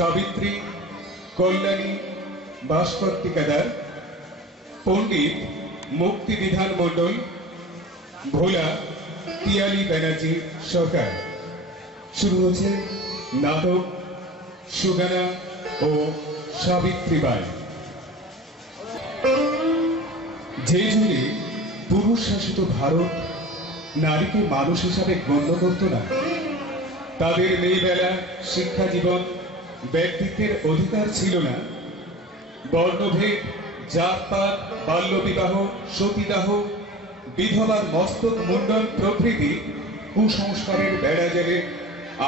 সাবিত্রী, কল্যাণী ভাস্কর টিকাদার, পণ্ডিত মুক্তিবিধান মণ্ডল, ভোলা পিয়ালি ব্যানার্জি সরকার। শুরু হচ্ছে নাটক সুগানা ও সাবিত্রীবাই। যে যুগে পুরুষ শাসিত ভারত নারীকে মানুষ হিসাবে গণ্য করত না, তাদের মেয়েবেলা, শিক্ষা জীবন, ব্যক্তিত্বের অধিকার ছিল না, বর্ণভেদ, জাতপাত, বাল্যবিবাহ, সতীদাহ, বিধবার মস্তক মুন্ডন প্রভৃতি কুসংস্কারের বেড়াজালে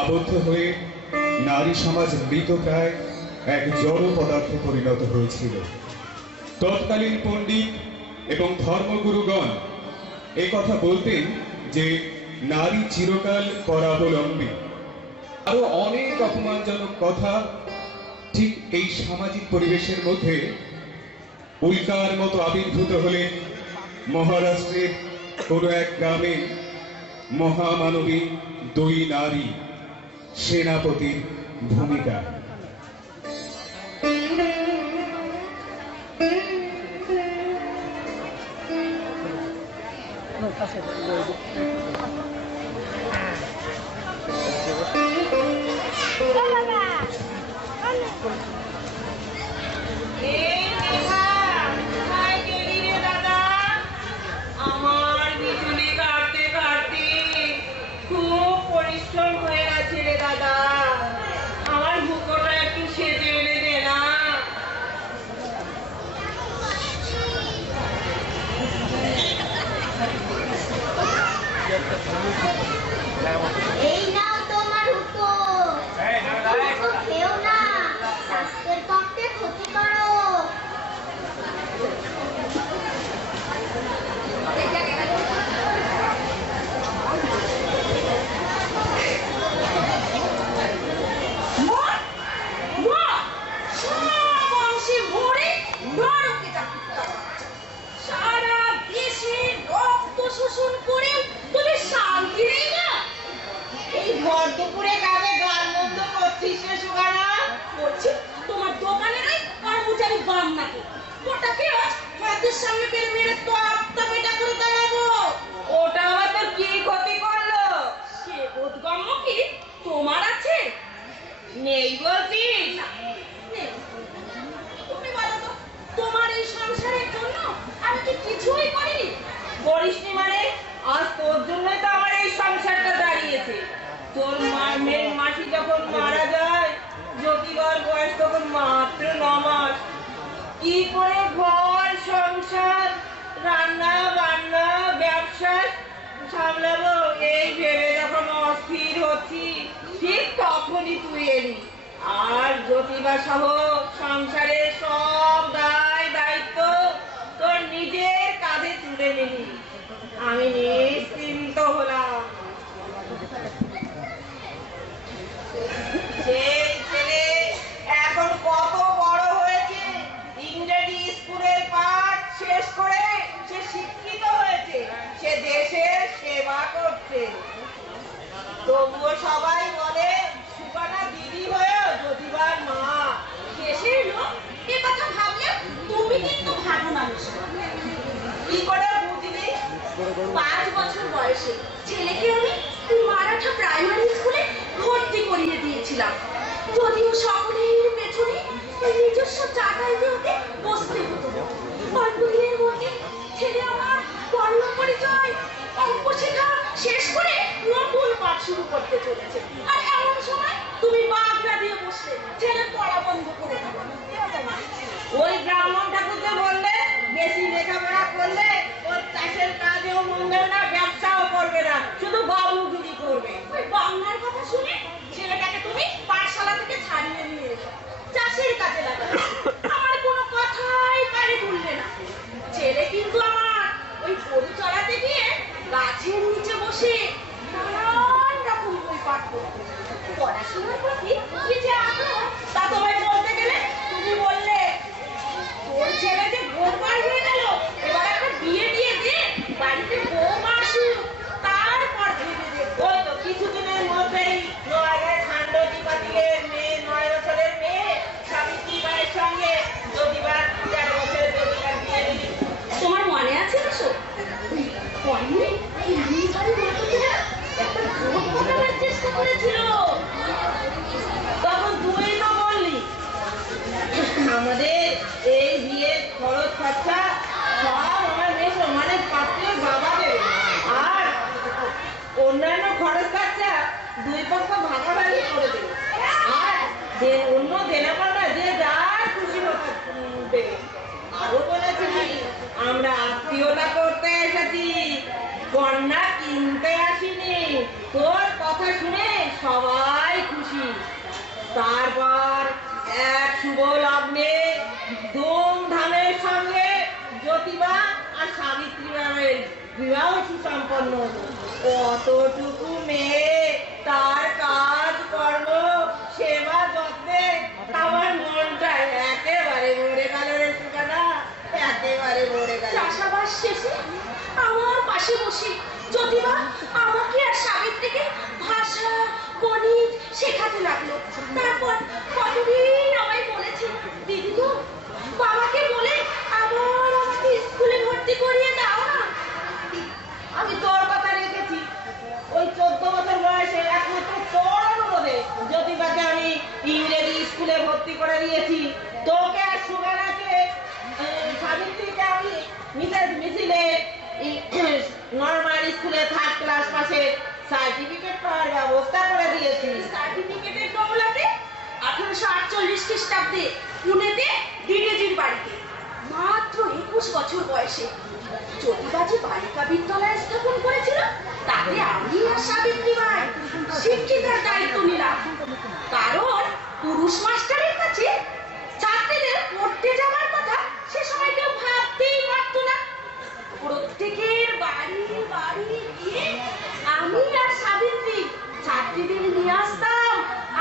আবদ্ধ হয়ে নারী সমাজ মৃতপ্রায় এক জড় পদার্থে পরিণত হয়েছিল। তৎকালীন পণ্ডিত এবং ধর্মগুরুগণ একথা বলতেন যে নারী চিরকাল পরাবলম্বী। আরো অনেক অপমানজনক কথা ঠিক এই সামাজিক পরিবেশের মধ্যে উল্কার মতো আবির্ভূত হলেন মহারাষ্ট্রের কোন এক গ্রামে মহামানবী দুই নারী সেনাপতির ভূমিকা। এই নাও তোমার হুকো, খেও না, স্বাস্থ্যের পক্ষে ক্ষতিকারক। সারা দেশে রক্ত শোষণ করে তুমি শান্তি নেই না? এই ভর দুপুরে কাজে গান বন্ধ করছিস রে সুগানা? করছি তোমার দোকানের ওই কর্মচারী বাম নাকি ওটাকে মাদের সামনে পেরে মেরে তো আত্মা পেটা করে দাঁড়াবো। ওটা আবার তোর কি ক্ষতি করলো? সে বোধগম্য কি তোমার আছে? নেই বলছিস? তুমি বলো তো, তোমার এই সংসারের জন্য আমি কি কিছুই করিনি? করিসনি মানে? আজ তোর জন্যই তো আমার এই সংসারটা দাঁড়িয়েছে। তোর মেয়ের মাসি যখন মারা যায়, জ্যোতিবার বয়স তখন মাত্র 9 মাস। কি করে ঘর সংসার, রান্না বান্না, ব্যবসা সামলাবো এই ভেবে যখন অস্থির হচ্ছি, ঠিক তখনই তুই এলি। আর জ্যোতিবা সহ সংসারের সব দায় দায়িত্ব তোর নিজের কাঁধে তুলে নিলি। আমি নিশ্চিন্ত হলাম। সেই ছেলে এখন কত বড় হয়েছে, ইংরেজি স্কুলের পাঠ শেষ করে সে শিক্ষিত হয়েছে, সে দেশের সেবা করছে। তবুও সবাই বলে সুগানা দিদি হয়েও জ্যোতিবার মা। দেশের লোক এ কথা ভাবলে তুমি কিন্তু ভালো মানুষ। কি করে বুঝলি? 5 বছর বয়সে ছেলেকে আমি মারাঠা প্রাইমারি স্কুলে ভর্তি করিয়ে দিয়েছিলাম। যদিও সকলের পেছনে নিজস্ব চাকাইতে ওকে বসতে হতো। অল্প দিনের মধ্যে ছেলে আমার বর্ণ পরিচয়, অঙ্ক শেখা শেষ করে নতুন পাঠ শুরু করতে চলেছে। আর এমন সময় তুমি বাগড়া দিয়ে বসলে, ছেলে পড়া বন্ধ করে দিল। ওই ব্রাহ্মণ ঠাকুরকে বললে বেশি লেখাপড়া করলে ওর চাষের কাজেও মন দেবে না, ব্যবসাও করবে না, শুধু বাবুগিরি করবে। ওই বাংলার কথা শুনে ছেলেটাকে তুমি পাঠশালা থেকে ছাড়িয়ে নিয়ে এসো, চাষের কাজে লাগাবে। আমার কোনো কথাই কানে তুললে না। ছেলে কিন্তু আমার ওই গরু চড়াতে গিয়ে গাছের নিচে বসে নানান রকম বই পাঠ করতে। পড়াশোনার প্রতি কি যে আগ্রহ তা তোমায় বলতে গেলে তুমি বললে তোর ছেলে যে গোলমাল হয়ে গেল, এবার একটা বিয়ে দিয়ে দে, বাড়িতে বৌমা আসুক, তারপর ভেবে দেব। ওই তো কিছুদিনের মধ্যেই নয়াগড়ের খান্ডজি পাতিলের মেয়ে, 9 বছরের মেয়ে তারপর এক শুভ লগ্নে ধুমধামের সঙ্গে জ্যোতিবা আর সাবিত্রী ম্যামের বিবাহ সুসম্পন্ন হলো। কতটুকু মেয়ে তার কাজ কর্ম সেবা যত্নে আমার মনটা একেবারে মরে গেল রে সুগানা, একেবারে মরে গেল। চাষাবাস শেষে আমার পাশে বসে জ্যোতিবা আমাকে আর সাবিত্রীকে ভাষা গণিত শেখাতে লাগলো। তারপর কতদিন আমায় বলেছে, দিদি গো বাবাকে বলে আবার আমাকে স্কুলে ভর্তি করিয়ে দাও না। আমি তোর কথা রেখেছি। ওই 14 বছর বয়সে একমাত্র তোর অনুরোধে জ্যোতিবাকে আমি ইংরেজি স্কুলে ভর্তি করে দিয়েছি। তোকে আর সুগানাকে সাবিত্রীকে আমি মিছিলে নর্মাল স্কুলে 3rd ক্লাস পাশে সার্টিফিকেট পাওয়ার ব্যবস্থা করে দিয়েছি। সার্টিফিকেটের দৌলতে 1848 খ্রিস্টাব্দে পুনেতে দিদিজির বাড়িতে মাত্র 21 বছর বয়সে জ্যোতিবাজি বালিকা বিদ্যালয় স্থাপন করেছিল। তাতে আমি আর সাবিত্রী ভাই শিক্ষিকার দায়িত্ব নিলাম। কারণ পুরুষ মাস্টারের কাছে ছাত্রীদের পড়তে যাওয়ার কথা সে সময় কেউ ভাবতেই পারত না। প্রত্যেকের বাড়ি বাড়ি গিয়ে আমি আর সাবিত্রী ছাত্রীদের নিয়ে আসতাম,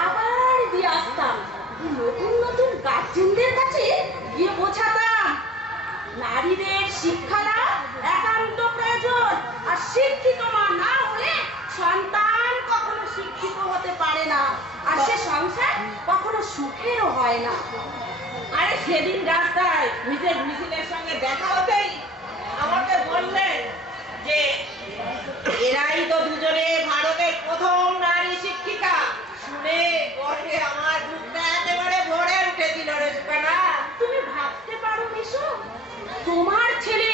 আবার দিয়ে আসতাম। নতুন নতুন গার্জেনদের কাছে গিয়ে বোঝাতাম নারীদের শিক্ষা লাভ একান্ত প্রয়োজন, আর শিক্ষিত মা না হলে সন্তান কখনো শিক্ষিত হতে পারে না, আর সে সংসার কখনো সুখেরও হয় না। আরে সেদিন রাস্তায় মিছিলের সঙ্গে দেখা হতেই আমাকে বললেন যে এরাই তো দুজনে ভারতের প্রথম নারী শিক্ষিকা। শুনে গর্বে আমার বুকটা একেবারে ভরে উঠেছিল রে সুগানা। তুমি ভাবতে পারো মিশু, তোমার ছেলে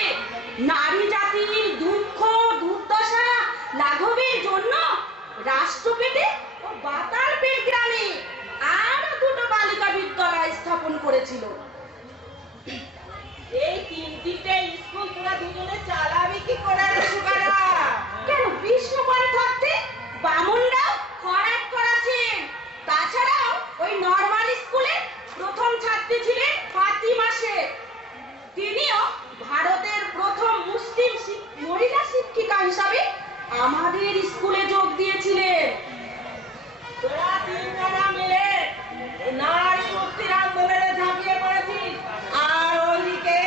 নারী জাতির দুঃখ দুর্দশা লাঘবের জন্য রাষ্ট্রপেটে ও বাতালপেট গ্রামে আরো 2টো বালিকা বিদ্যালয় স্থাপন করেছিল। এই 3টিতে স্কুল তোরা দুজনে চালাবি কি করে রে সুগানা? কেন বিষ্ণুপাড়ে থাকতে বামুনরাও খরাট করাছেন। তাছাড়াও ওই নর্মাল স্কুলে প্রথম ছাত্রী ছিলেন ফাতিমা শেখ। তিনিও ভারতের প্রথম মুসলিম মহিলা শিক্ষিকা হিসাবে আমাদের স্কুলে যোগ দিয়েছিলেন। তোরা 3 জনা মিলে নারী মুক্তির আন্দোলনে ঝাঁপিয়ে পড়েছিস, আর ওইদিকে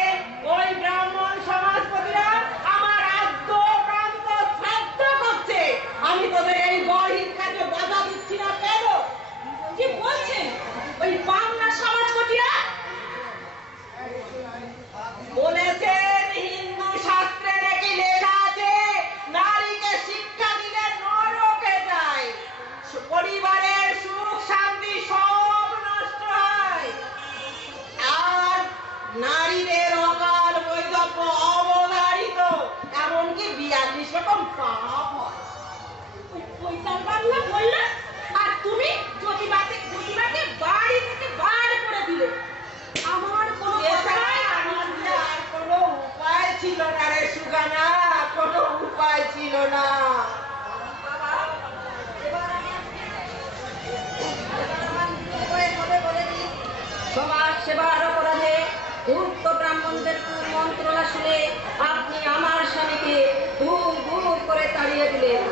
ওই ব্রাহ্মণ সমাজপতিরা আমার আদ্য প্রান্ত শ্রাদ্ধ করছে। আমি তোদের এই গহীন কাজে বাধা দিচ্ছি না কেন? কি বলছেন ওই বাংলা সমাজপতিরা? বলেছেন হিন্দু শাস্ত্রে নাকি লেখা আছে নারীকে শিক্ষা দিলে নরকে যায়, পরিবারের সুখ শান্তি সব নষ্ট হয়, আর নারীদের অকাল বৈধব্য অবধারিত, এমনকি 42 রকম পাপ হয়। ওইটার বাংলা বললা, আর তুমি জ্যোতিবাকে বাড়ি থেকে বার করে দিলে। আমার কোনো এছাড়া কথাই আমার যে আর কোনো উপায় ছিল না রে সুগানা, কোনো উপায় ছিল না। সমাজ সেবার অপরাধে ধূর্ত ব্রাহ্মণদের মন্ত্রণা শুনে আপনি আমার স্বামীকে ধূম ধূম করে তাড়িয়ে দিলেন।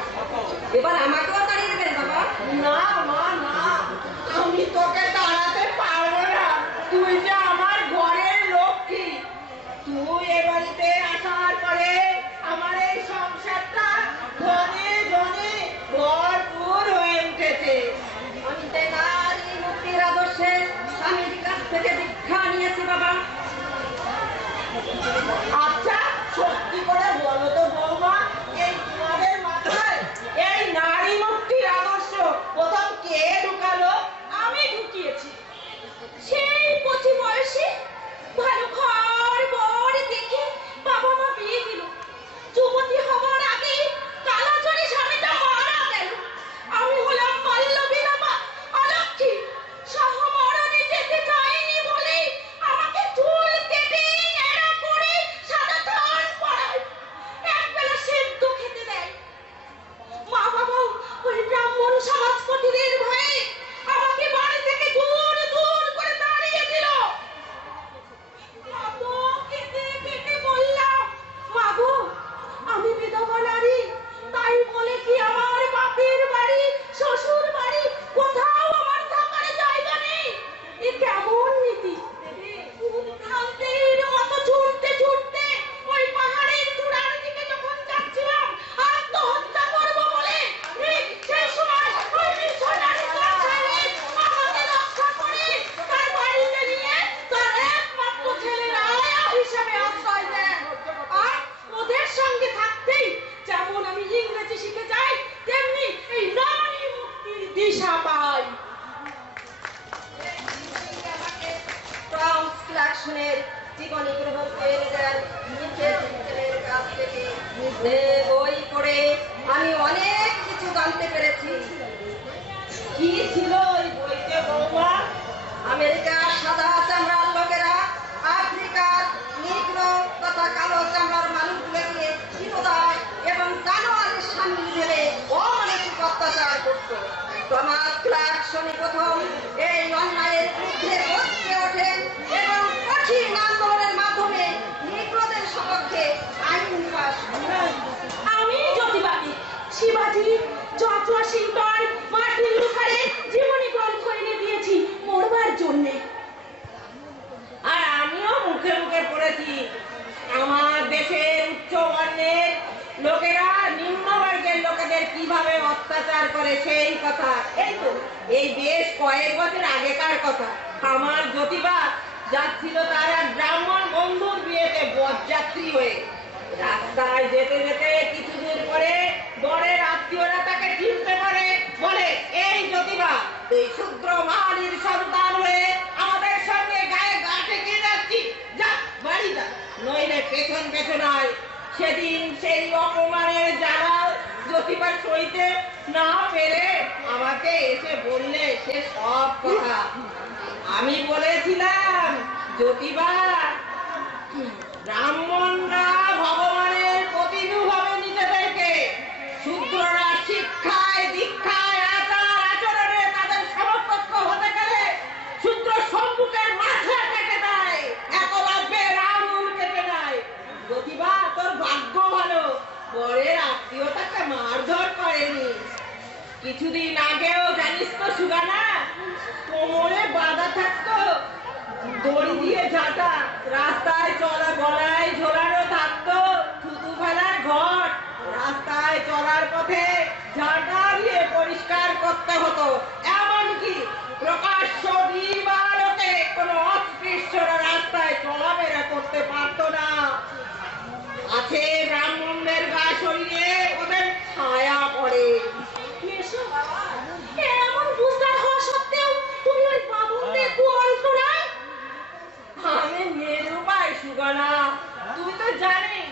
এবার আমাকেও তাড়িয়ে দেবেন বাবা? না মা না, আমি তোকে তাড়াতে পারবো না। তুই যে আমার ঘরের লক্ষ্মী। তুই এ বাড়িতে আসার পরে আমার এই সংসারটা ধনে ধনে ভরপুর হয়ে উঠেছে। আমি তো নারী মুক্তির আদর্শে স্বামীর কাছ থেকে দীক্ষা নিয়েছি বাবা। আচ্ছা সত্যি করে বলো তো বৌমা, এই তোমাদের মাথায় এই নারী মুক্তির আদর্শ প্রথম কে ঢুকালো? আমি ঢুকিয়েছি। সেই কচি বয়সে ভালো ঘর বর দেখে বাবা মা বিয়ে দিল। যুবতী হবার আগে কালাচরে স্বামীটা মারা গেল। আমি হলাম পল্লবীরা বা অলক্ষী। সহমরণে যেতে চাইনি বলে আমাকে চুল কেটে ন্যাড়া করে বই পড়ে আমি অনেক কিছু জানতে পেরেছি। কি ছিল ওই বইতে বৌমা? আমেরিকার সাদা চামড়ার লোকেরা আফ্রিকার নিগ্রো তথা কালো চামড়ার মানুষগুলোকে চিরদায় এবং জানোয়ারের সামিল ভেবে অমানসিক অত্যাচার করত। টমাস ক্লার্কসনই প্রথম এই অন্যায়ের বিরুদ্ধে গর্জে ওঠেন এবং কঠিন আন্দোলনের মাধ্যমে নিগ্রোদের সপক্ষে আইন নিবাস করেন। আমি জ্যোতিবাদী শিবাজি, জর্জ ওয়াশিংটন, মার্টিন লুথারের জীবনী গ্রন্থ এনে দিয়েছি পড়বার জন্যে। আর আমিও মুখে মুখে পড়েছি আমার দেশের উচ্চবর্ণের লোকেরা নিম্নবর্গের লোকেদের কিভাবে অত্যাচার করে সেই কথা। এই তো এই বেশ কয়েক বছর আগেকার কথা। আমার জ্যোতিবা যাচ্ছিল তার এক ব্রাহ্মণ বন্ধুর বিয়েতে বরযাত্রী হয়ে। রাস্তায় যেতে যেতে কিছু দূর পরে বরের আত্মীয়রা তাকে চিনতে পারে, বলে, এই জ্যোতিবা, এই শূদ্র মাহালির সন্তান হয়ে আমাদের সঙ্গে গায়ে গা ঠেকিয়ে যাচ্ছি, যা বাড়ি যা, নইলে পেছন পেছন আয়। সেদিন সেই অপমানের জ্বালা জ্যোতিবা সইতে না পেরে আমাকে এসে বললে সে সব কথা। আমি বলেছিলাম, জ্যোতিবা, ব্রাহ্মণরা ভগবানের প্রতিভূ ভাবে নিজেদেরকে, শূদ্ররা শিক্ষায় দীক্ষায় আচার আচরণে তাদের সমকক্ষ হতে গেলে শূদ্র সম্মুখের মাথা কেটে দেয়, একলব্যের আঙুল কেটে দেয়। জ্যোতিবা, তোর ভাগ্য ভালো, বরের আত্মীয় তাকে মারধর করেনি। কিছুদিন আগেও জানিস তো সুগানা, কোমরে বাঁধা থাকতো দড়ি দিয়ে ঝাঁটা, রাস্তায় চলা গলায় ঝোলানো থাকতো থুতু ফেলার ঘট, রাস্তায় চলার পথে ঝাঁটা দিয়ে পরিষ্কার করতে হতো। এমনকি প্রকাশ্য দিবালোকে কোনো অস্পৃশ্যরা রাস্তায় চলাফেরা করতে পারতো না। আছে ব্রাহ্মণদের গা শরীরে ওদের ছায়া পড়ে। এসো বাবা, এমন বুঝদার হওয়া সত্ত্বেও তুমি ওই বাবুদের কুমন্ত্রণায়। আমি নিরুপায় সুগানা, তুই তো জানিস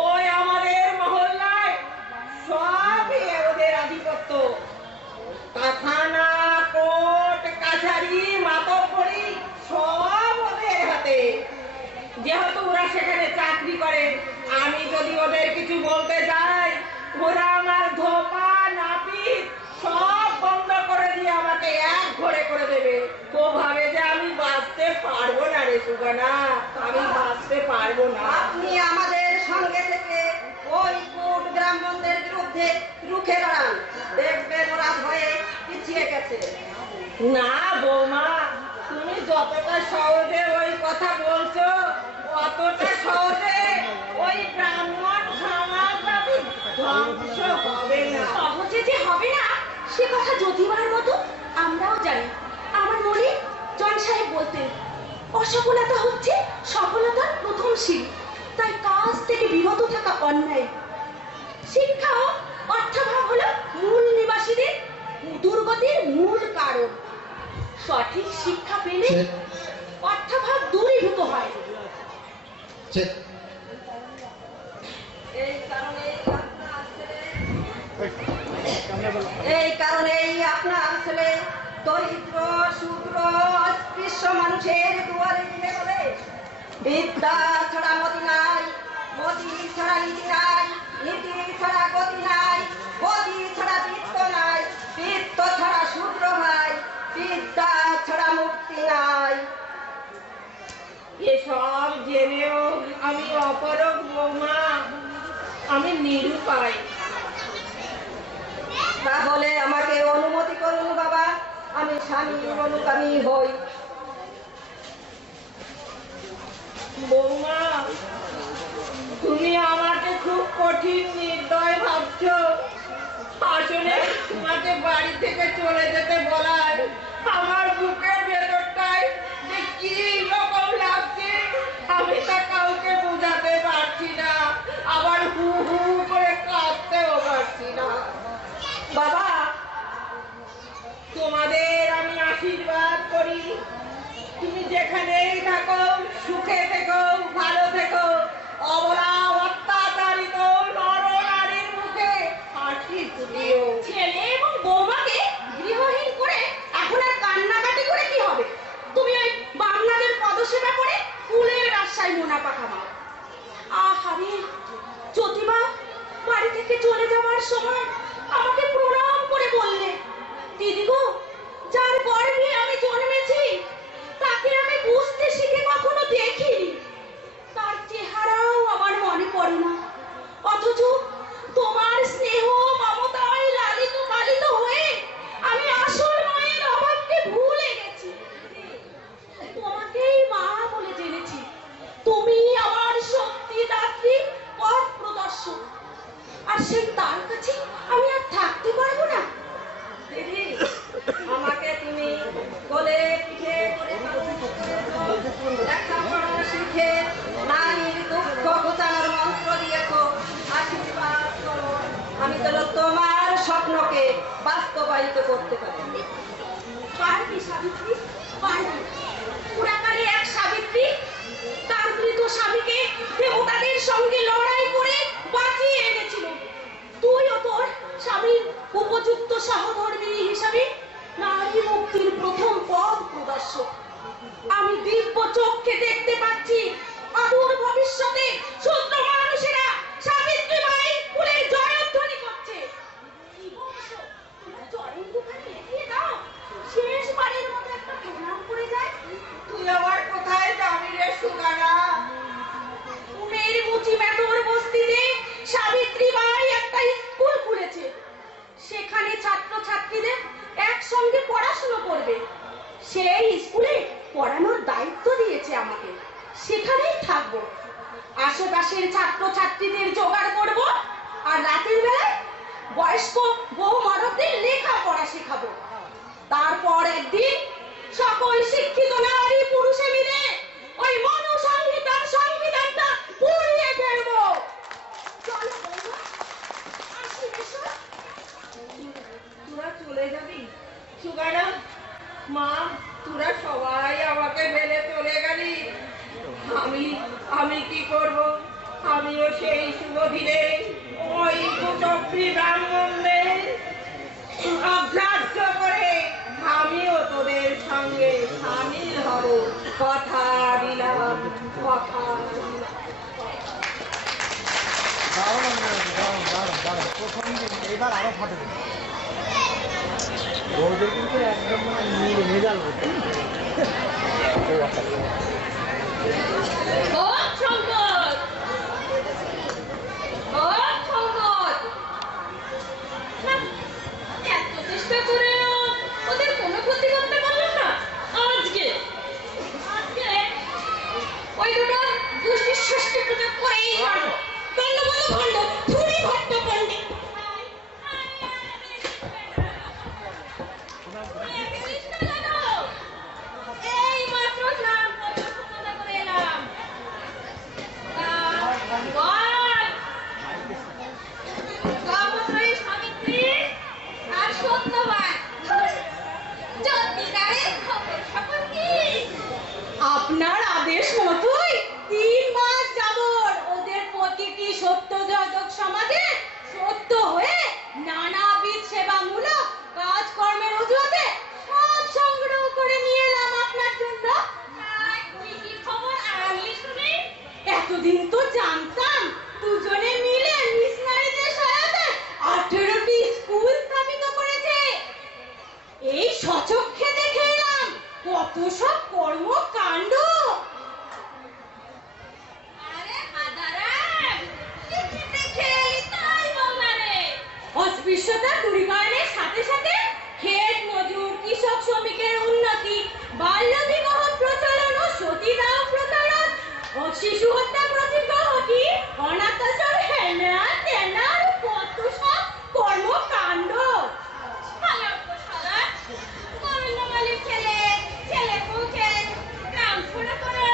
ওই আমাদের মহল্লায় সবই ওদের আধিপত্য। থানা, কোর্ট, কাছারি, মাতব্বরি সব ওদের হাতে। যেহেতু ওরা সেখানে চাকরি করে, আমি যদি ওদের কিছু বলতে যাই, ওরা আমার ধোপা নাপিত সব বন্ধ করে দিয়ে আমাকে এক ঘরে করে দেবে। ও ভাবে যে আমি বাঁচতে পারবো না রে সুগানা, আমি বাঁচতে পারবো না। আপনি আমাদের সঙ্গে থেকে ওই কোট ব্রাহ্মণদের বিরুদ্ধে রুখে দাঁড়ান, দেখবেন ওরা ভয়ে পিছিয়ে গেছে। না বৌমা, তুমি যতটা সহজে ওই কথা বলছো, অতটা সহজে ওই ব্রাহ্মণ সমাজবাদী ধ্বংস হবে না। সহজে যে হবে না সে কথা জ্যোতিবার মতো আমরাও জানি। আমার মনে জন সাহেব বলতেন, অসফলতা হচ্ছে সফলতার প্রথম সিঁড়ি, তাই কাজ থেকে বিরত থাকা অন্যায়। শিক্ষা ও অর্থাভাব হলো মূল নিবাসীদের দুর্গতির মূল কারণ। সঠিক শিক্ষা পেলে অর্থাভাব দূরীভূত হয়। এই কারণেই আপনার ছেলে দরিদ্র শূদ্র অস্পৃশ্য মানুষের দুয়ারে গিয়ে বলে, বিদ্যা ছাড়া মতি নাই, মতি ছাড়া নীতি নাই, নীতি ছাড়া গতি নাই, গতি ছাড়া বৃত্ত নাই, বৃত্ত ছাড়া শূদ্র ভাই, বিদ্যা ছাড়া মুক্তি নাই। এসব জেনেও আমি অপরগ বৌমা, আমি নিরুপায়। তাহলে আমাকে অনুমতি করুন বাবা, আমি স্বামীর অনুগামী হই। বৌমা, তুমি আমাকে খুব কঠিন নির্দয় ভাবছো। আসলে তোমাকে বাড়ি থেকে চলে যেতে বলায় আমার বুকের ভেতরটায় যে কি রকম লাগছে আমি তা কাউকে বোঝাতে পারছি না, আবার হু হু করে কাঁদতেও পারছি না। বাবা, তোমাদের আমি আশীর্বাদ করি, তুমি যেখানেই থাকো সুখে থেকো, ভালো থেকো, অবলা অত্যাচারিত নর থেকে চলে যাওয়ার সময় আমাকে প্রণাম করে বললে, দিদি গো, যার গর্ভে আমি জন্মেছি তাকে আমি বুঝতে শিখে কখনো দেখিনি, তার চেহারাও আমার মনে পড়ে না, অথচ তোমার স্নেহ মমতায় লালিত পালিত হয়ে আমি আসল মায়ের অভাবকে ভুলে গেছি। তোমাকেই মা বলে জেনেছি, তুমি আমার শক্তি দাত্রী, পথ প্রদর্শক, আর সেই তার কাছে আমি আর থাকতে পারবো না। দিদি, আমাকে তুমি কোলে পিঠে করে লেখাপড়া শিখে নারীর দুঃখ ঘোচানোর মন্ত্র দিয়েছো, আশীর্বাদ করো আমি যেন তোমার স্বপ্নকে বাস্তবায়িত করতে পারি। পারবি সাবিত্রী, পারবি। পুরাকালে এক সাবিত্রী তার মৃত স্বামীকে দেবতাদের সঙ্গে লড়াই করে বাঁচিয়ে এনেছিল। তুইও তোর স্বামীর উপযুক্ত সহধর্মিণী হিসাবে নারী মুক্তির প্রথম পথ প্রদর্শক। আমি দিব্য চোখে দেখতে পাচ্ছি অদূর ভবিষ্যতে শূদ্র মানুষেরা সাবিত্রী মায়ের কুলের জয়ধ্বনি করছে। কি বলছো? তোমরা জয়ধ্বনি এগিয়ে দাও, শেষবারের মতো একটা প্রণাম করে যায়। তুই আবার কোথায় যাবি রে সুগানা? পুনের মুচি মেটর বস্তিতে সাবিত্রী বাই একটা স্কুল খুলেছে, সেখানে ছাত্রছাত্রীদের একসঙ্গে পড়াশোনা করবে। সেই স্কুলে পড়ানোর দায়িত্ব দিয়েছে আমাকে, সেখানেই থাকবো। আশেপাশের ছাত্রছাত্রীদের জোগাড় করব, আর রাতের বেলায় বয়স্ক বহু মানবদের লেখাপড়া শেখাবো। তারপর একদিন সকল শিক্ষিত নারী পুরুষে মিলে ওই মনুসংহিতার সংবিধানটা পুড়িয়ে ফেলবো। চলো বৌমা, আসি এসো। তোরা চলে যাবি সুগানা? মা, তোরা সবাই আমাকে ফেলে চলে গেলি, আমি কি করব? আমিও সেই শুভ দিনে ওই কুচক্রী ব্রাহ্মণদের অগ্রাহ্য করে আমিও তোদের সঙ্গে সামিল হব। কথা দিলাম, কথা দিলাম। দাঁড়ান প্রথম দিন, এবার আরো ফাটে দেবে বউদের কিন্তু একদম মানে মেজাল হতো। ও সংকট, ও সংকট, এত চেষ্টা করে ওদের কোনো ক্ষতি করতে পারলাম না। আজকে ওই দুটো দুষ্টির ষষ্ঠী পুজো করেই মারবো। দণ্ড বলো ভণ্ড, ধুরি ভট্ট পণ্ডিত। এই মাত্র স্নান করে এলাম। কামত্রয়ী সাবিত্রী আর সত্যবান সত্যিকারের খবর সকল কি? আপনার আদেশ মতোই 3 মাস যাবত ওদের প্রতিটি সত্যযাজক সমাজে সত্য হয়ে নানাবিধ সেবামূলক কাজকর্মের অজুহাতে সব সংগ্রহ করে নিয়ে এলাম আপনার জন্য। কি খবর আনলি শুনি? এতদিন তো জানতাম দুজনে মিলে মিশনারিদের সহায়তায় 18টি স্কুল স্থাপিত করেছে। এই সচক্ষে দেখে এলাম কত সব কর্মকাণ্ড। আরে মাদারাম, কি দেখে এলি তাই বলনা রে। অস্পৃশ্যতা দূরীকরণের সাথে সাথে ক্ষেত মজুর, কৃষক শ্রমিকের উন্নতি, বাল্য বিবাহ প্রচলন ও সতীদাহ প্রচলন ও শিশু হত্যা প্রতিগ্রহ, কি অনাথ আশ্রম, হেনা তেনা আর কত সব কর্মকাণ্ড। গোবিন্দমালির ছেলে পৌঁছে গ্রাম ছোট করে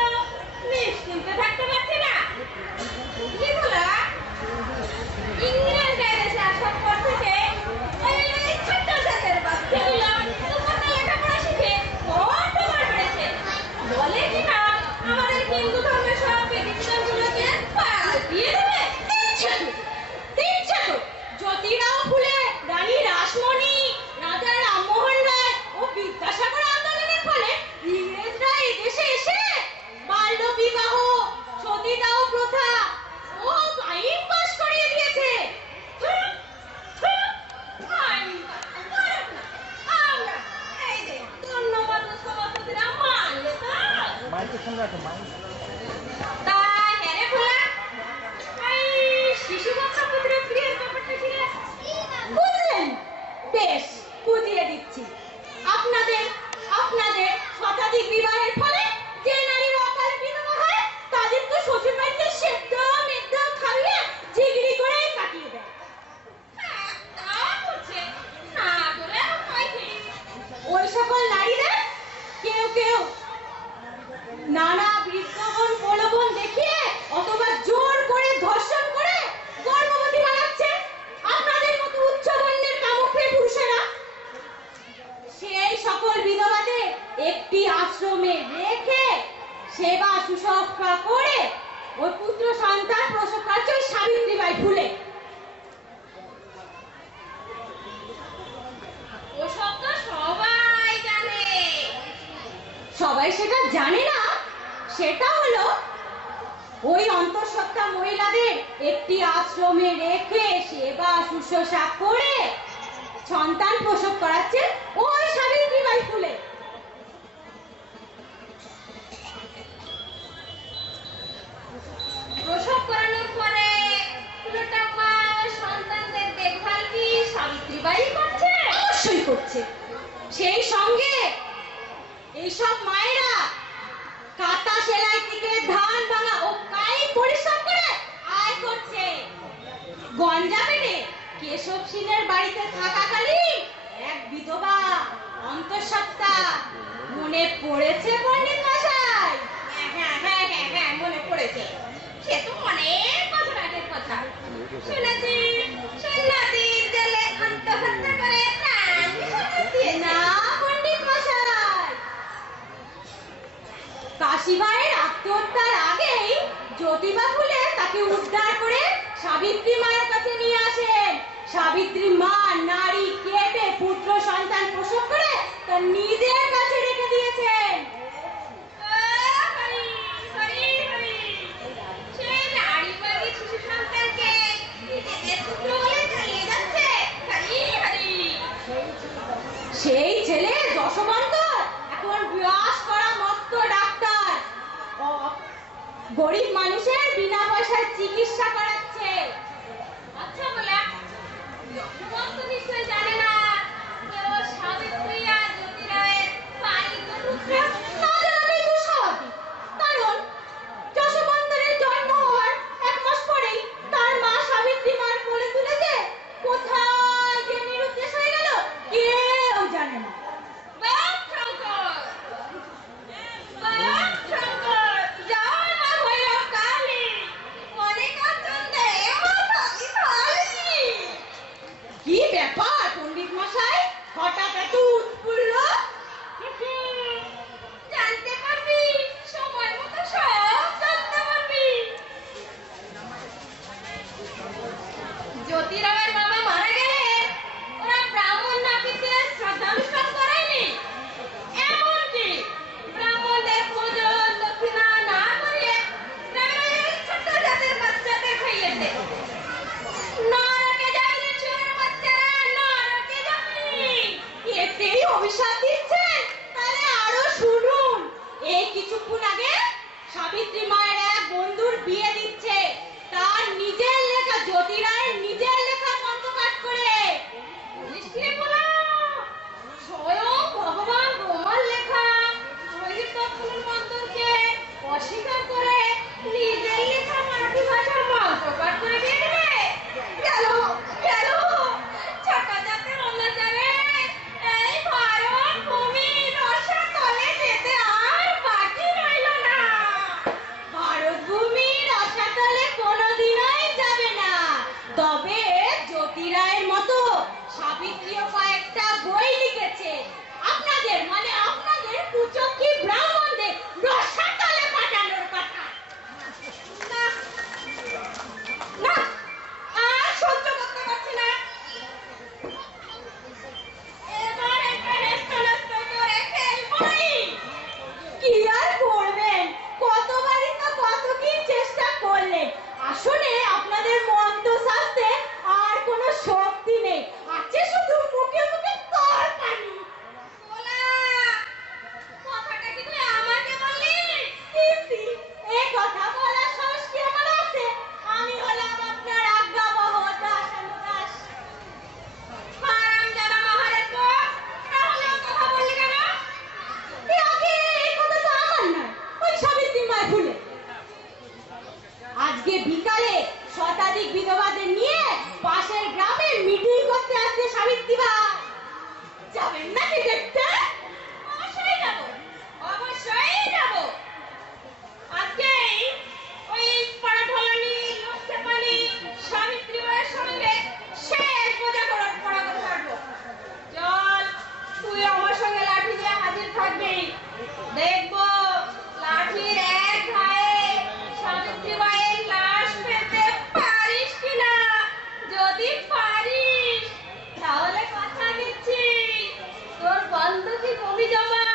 নিশ্চিন্তে থাকতে পারছে না। কি বলা? ইংরেজ এসে আসার পর থেকে এই ছোট্ট জাতের বাচ্চাগুলো কত লেখাপড়া শিখে বড্ড বার বেড়েছে। বলে কি না আমাদের হিন্দু ধর্মের সব বেদিকারগুলোকে পাল্টিয়ে দেবে। জানে না সেটা হলো ওই অন্তঃসত্ত্বা মহিলাদের একটি আশ্রমে রেখে সেবা শুশ্রূষা করে সন্তান প্রসব করাচ্ছে ওই সাবিত্রীবাই ফুলে। প্রসব করানোর পরে পুরোটা মা সন্তানদের দেখভাল কি সাবিত্রীবাই করছে? অবশ্যই করছে। সেই সঙ্গে এইসব মায়েরা কাঁথা সেলাই থেকে ধান ভাঙা ও কায়িক পরিশ্রম করে আয় করছে। গঞ্জামেনে কেশব সিংহের বাড়িতে থাকাকালীন এক বিধবা অন্তঃসত্ত্বা মনে পড়েছে পণ্ডিত মশাই? হ্যাঁ মনে পড়েছে। সে তো অনেক বছর আগের কথা। শুনেছি সন্ন্যাসীর জেলে আত্মহত্যা করে প্রাণ বিসর্জন দিয়েছে। না পণ্ডিত মশাই, কাশীবাইয়ের আত্মহত্যার আগেই জ্যোতিবা ফুলে তাকে উদ্ধার করে সাবিত্রী মায়ের কাছে নিয়ে আসেন। সাবিত্রী মা নারী কেটে পুত্র সন্তান প্রসব করে তার নিজের কাছে রেখে দিয়েছেন। সেই নারীবাদী শিশু সন্তানকে নিজেদের পুত্র বলে চালিয়ে যাচ্ছে। সেই ছেলে যশবন্ত এখন বিয়াস করা মস্ত ডাক্তার, গরিব মানুষের বিনা পয়সায় চিকিৎসা করাচ্ছে। আচ্ছা বলে যশবন্ত নিশ্চয় জানে না কেউ সাবিত্রী আর জ্যোতি রায়ের পালিত পুত্র। না জানাটাই তো স্বাভাবিক, কারণ যশবন্তরের জন্ম হওয়ার 1 মাস পরেই তার মা সাবিত্রী মার কোলে তুলেছে। কোথায় যে নিরুদ্দেশ হয়ে গেল কেউ জানে না। বাপ শঙ্কর জয় মা ভৈরব কালী মনিকাঞ্চন্দে মাতালি তালি। কি ব্যাপার পণ্ডিত মশাই, হঠাৎ এত উৎফুল্ল? জানতে পারবি, সময় মতো সব জানতে পারবি। জ্যোতিরামের বাবা মারা গেলে ওরা ব্রাহ্মণ নাপিতদের শ্রদ্ধানুষ্ঠান করায়নি। এমনকি ব্রাহ্মণদের ভোজন দক্ষিণা না করিয়ে গ্রামের ছোট জাতের বাচ্চাদের খাইয়েছে। নরকে যাবি চোরের বাচ্চারা, নরকে যাবি। এতেই অভিশাপ দিচ্ছেন? তাহলে আরো শুনুন। এই কিছুক্ষণ আগে সাবিত্রী মায়ের এক বন্ধুর বিয়ে দিচ্ছে, তার নিজের লেখা জ্যোতি রায়ের নিজের লেখা কণ্ঠপাঠ করে। মিষ্টি বলা স্বয়ং ভগবান ব্রহ্মার লেখা শহীদ দক্ষিণ মন্দিরকে অস্বীকার করে নিজের লেখা মারাঠি ভাষার মন্ত্রপাঠ করে দিয়ে দেবে। গেল ছোট জাতের অত্যাচারে এই ভারত ভূমি রসার তলে যেতে আর বাকি রইল না। ভারত ভূমির রসাতলে কোনোদিনই যাবে না। তবে জ্যোতি রায়ের মতো সাবিত্রীও কয়েকটা বই লিখেছে আপনাদের, মানে আপনাদের কুচক্রী ব্রাহ্মণদের রসাতলে পাঠানোর কথা। না না আর সহ্য করতে পারছি না। এবার একটা হেস্তনেস্ত করে ফেলবই। কি আর করবেন, কতবারই না কত কি চেষ্টা করলেন। আসলে আপনাদের মন তো শাস্তে আর কোনো শক্তি নেই, আছে শুধু মুখে মুখে তরকারি। বলা কথাটা কি তুই আমাকে বললি? কিন্তু এই কথা বলার সাহস কি আমার আছে? আমি হলাম আপনার আজ্ঞাবহ দাসানুদাস। হারামজাদা মহারাজ গো, তাহলে ও কথা বললি কেন? এই কথা তো আমার নয়, ওই সাবিত্রী মায়ের ভুলে। আজকে বিকালে শতাধিক বিধবাদের নিয়ে পাশের গ্রামে মিটিং করতে আসছে সাবিত্রী মা। যাবেন নাকি দেখতে? অবশ্যই যাবো, অবশ্যই যাবো। আজকেই ওই পাড়া ঢলানি লোকসেপানি সাবিত্রী মায়ের সঙ্গে শেষ বোঝা পড়া করে থাকবো। চল তুই আমার সঙ্গে লাঠি নিয়ে হাজির থাকবি। দেখবো লাঠির এক ঘায়ে সাবিত্রী মায়ের লাশ ফেলতে পারিস কিনা। যদি পারিস তাহলে কথা দিচ্ছি তোর বন্ধকি জমি জমা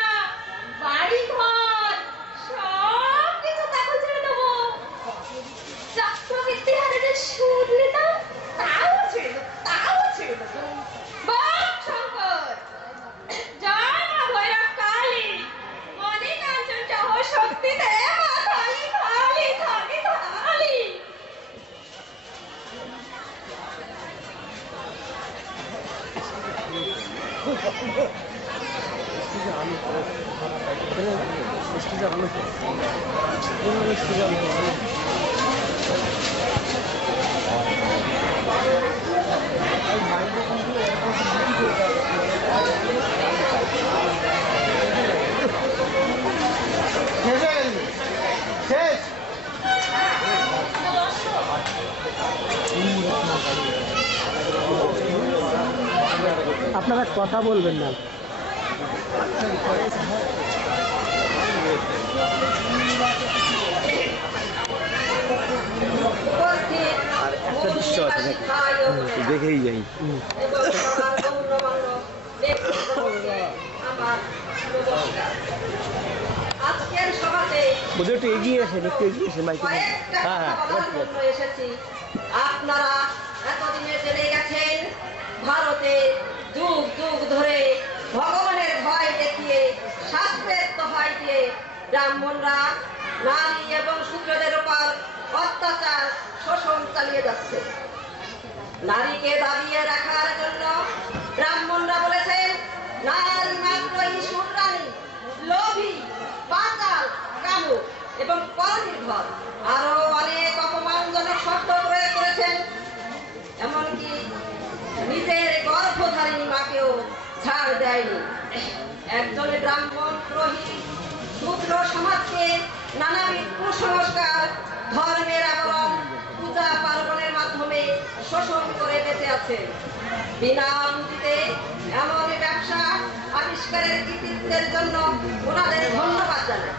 বাড়ি ঘর শেষ আপনারা কথা বলবেন না উপস্থিত একটা দৃশ্য আছে নাকি? দেখেই যাই এবং সবার গণ্যমান্য ব্যক্তিবর্গকে আমার নমস্কার। আজকের সভাতে বোধ একটু এগিয়ে আসেন একটু এগিয়ে আসেন মাইকে কয়েকটা হ্যাঁ কথা বলার জন্য এসেছি। আপনারা এতদিনে জেনে গেছেন ভারতে যুগ যুগ ধরে ভগবানের ভয় দেখিয়ে শাস্ত্রের দোহাই দিয়ে ব্রাহ্মণরা নারী এবং শূদ্রদের উপর অত্যাচার শোষণ চালিয়ে যাচ্ছে। নারীকে দাবিয়ে রাখার জন্য ব্রাহ্মণরা বলেছেন নারী মাত্রই সুরানী, লোভী, পাতাল, কামুক এবং পরনির্ভর আরো অনেক অপমানজনক শব্দ প্রয়োগ করেছেন। এমনকি নিজের গর্ভধারিণী মাকেও ছাড় দেয়নি। একজন ব্রাহ্মণ পুরোহিত শূদ্র সমাজকে নানাবিধ কুসংস্কার, ধর্মের আবরণ, পূজা পার্বণের মাধ্যমে শোষণ করে বেঁচে আছে। বিনা পুঁজিতে এমন ব্যবসা আবিষ্কারের কৃতিত্বের জন্য ওনাদের ধন্যবাদ জানাই।